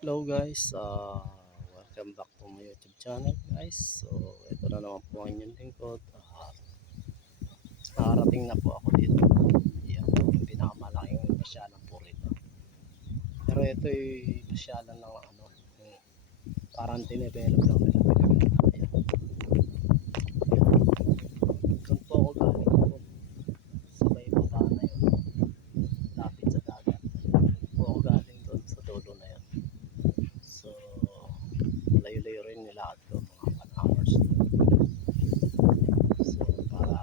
Hello guys, uh, welcome back to my YouTube channel guys. So ito na naman po ang inyong lingkod. Uh, nakarating na po ako dito. Yan, yung pinakamalaking pasyalan po rito. Pero ito ay pasyalan ng ano, yung parang tinevelop lang nila. Yan. Doon po ako galing po. Sa may baba na yun. Lapit sa dagat. Doon po ako galing doon sa dulo na yun. So, nilakad ko, mga 1 hours. So, para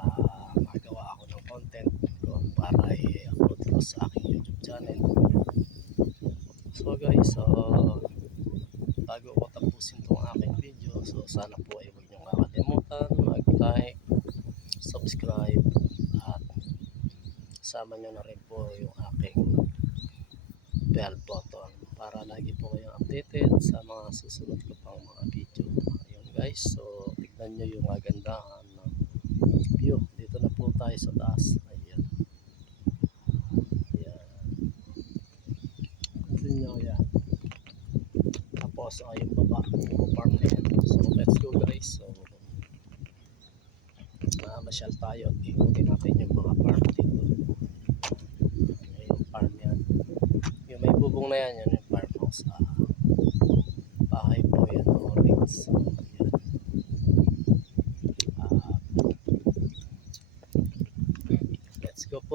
magawa ako ng content ko para i-upload ko sa aking YouTube channel. So guys, so, bago ko tapusin itong aking video, so sana po ay huwag niyong kakalimutan mag-like, subscribe, at sama niyo na rin po yung aking bell button para lagi po kayong updated sa mga susunod ko pang mga video. Ayun guys, so tignan nyo yung kagandahan ng view. Dito na po tayo sa taas. Ayan. Ayan. Tignan nyo yan. Tapos uh, yung baba, yung farm na. So let's go guys. So uh, masyal tayo at ikutin natin yung mga farm dito. Yung farm yan. Yung may bubong na yan, yan yung farmhouse. Ah, bahay po yan ng orange. So, yan. Ah,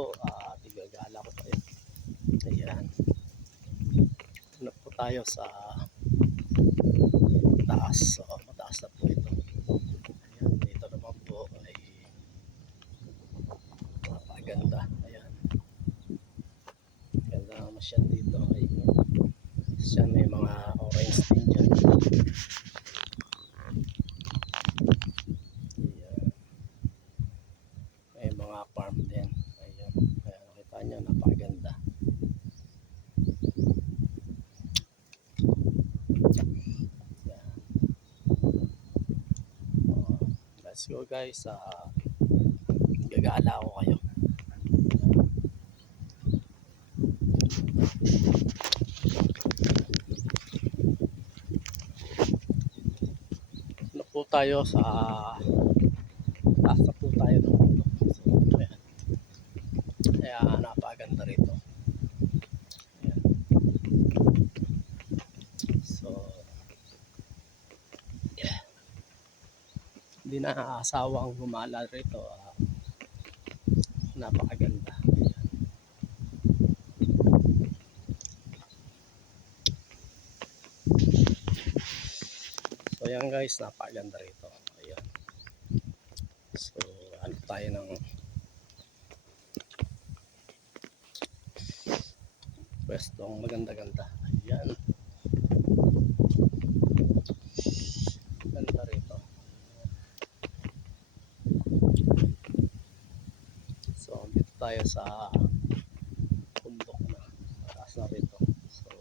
po. Ah, tigagala ko tayo. Ayan. Ano po tayo sa taas. So, mataas na po ito. Ayan, dito naman po ay napaganda. Ayan. Ganda ang masyal dito. Ayun. Siya may mga orange din dyan. Ayan. May mga farm din. Ayan. Kaya nakita nyo, napakaganda. Ayan. Oh, let's go guys. Uh, gagala ko kayo. ano po tayo sa taas na po tayo ng. So, ayan. Kaya napaganda rito. Ayan. So, yeah. Hindi na asawang gumala rito. ah. napakaganda. Ayan. So yan guys, napakaganda rito. Ayan. So ano tayo ng pwestong maganda-ganda. Ayan. Ganda rito. So dito tayo sa bundok na. Mataas na rito. So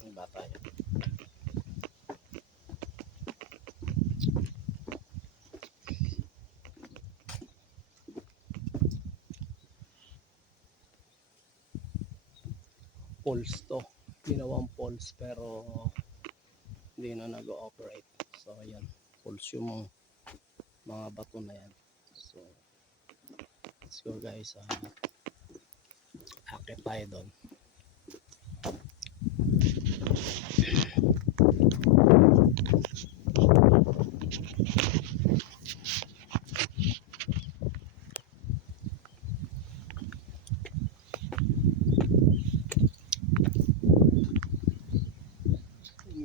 ang ba tayo? poles to ginawang poles pero hindi na nag-ooperate so ayan poles yung mga bato na yan so let's go guys uh, akit tayo doon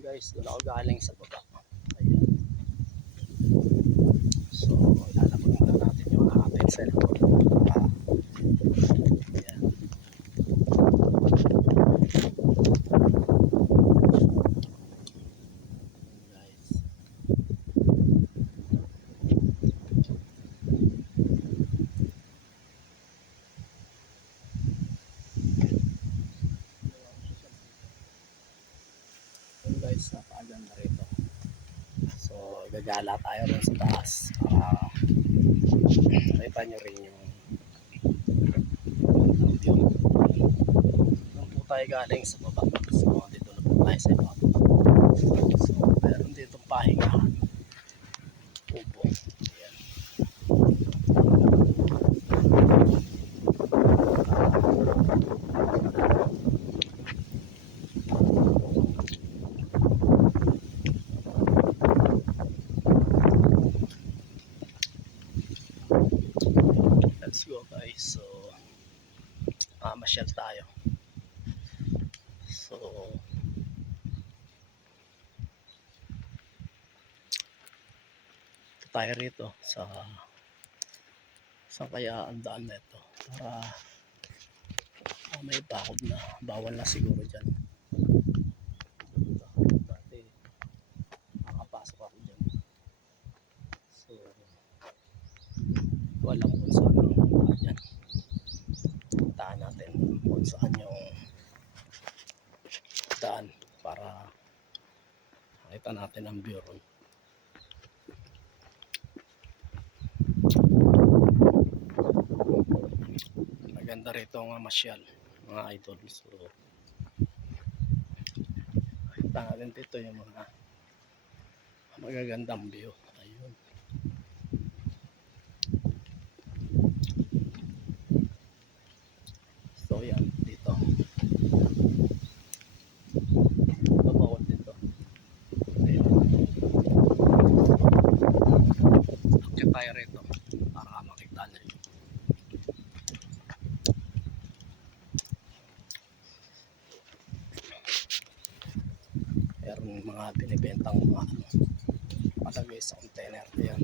guys, doon ako galing sa baba. Ayan. So, ilalabag muna natin yung ating cellphone. Ah. Ayan. Ayan, guys. Yun guys, napakaganda rito. So, gagala tayo rin sa taas. Ah, nakita nyo rin yung view. Doon po tayo galing sa baba. So, dito na po tayo sa ibabaw. So, meron dito pahingahan. Upo. Ayan. Let's go guys. So, ah, masyal tayo. So, tayo rito sa sa kaya ang daan na ito? Para ah, may bakod na. Bawal na siguro dyan. Dati nakapasok ako dyan. So walang kung saan ang daan kung saan yung daan para makita natin ang view ron. Maganda rito ang masyal mga idol. So, makita natin dito yung mga magagandang view. Ayun. So yan, dito. Babawal dito. Ayun. Akit tayo rito para makita nyo. Meron mga binibentang mga ano, sa container. Ayan.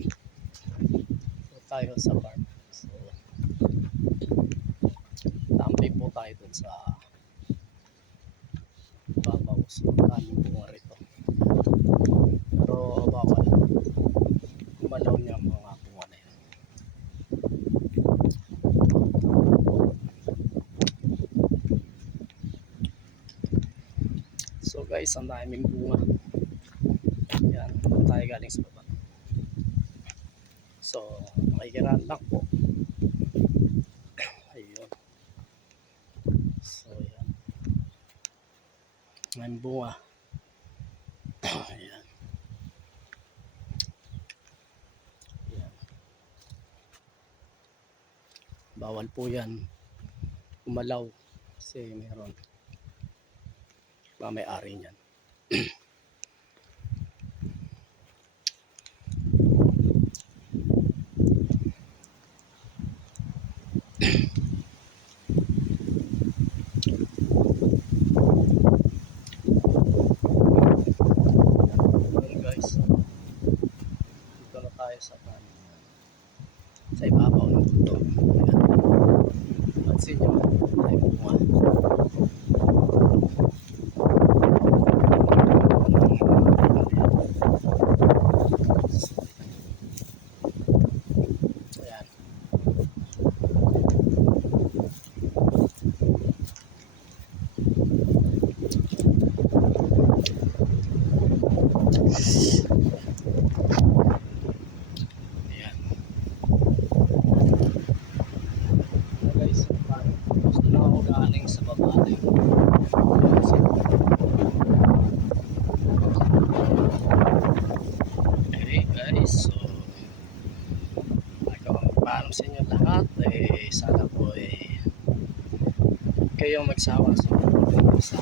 So tayo sa park. So, tambay po tayo dun sa babaw. So, daming bunga rito. Pero bawal. Kumalaw niya mga bunga na yan. So guys, ang daming bunga. Yan, tayo galing sa baba. So, makikiraan lang po. Ayun. So, yan. May bunga. Ayan. Ayan. Bawal po yan. Kumalaw. Kasi meron. Ba may ari niyan. Ayan guys. Dito na tayo sa kan. Sa ibabaw ng buto. Ayan. Pansin nyo. Ay bunga. Ayan. Ayan. So guys, gusto na ako galing sa baba na yun. Ayan, so- Okay guys, so ikaw ang paalam sa inyo lahat. Eh, sana po eh kayong magsawa sa mga sa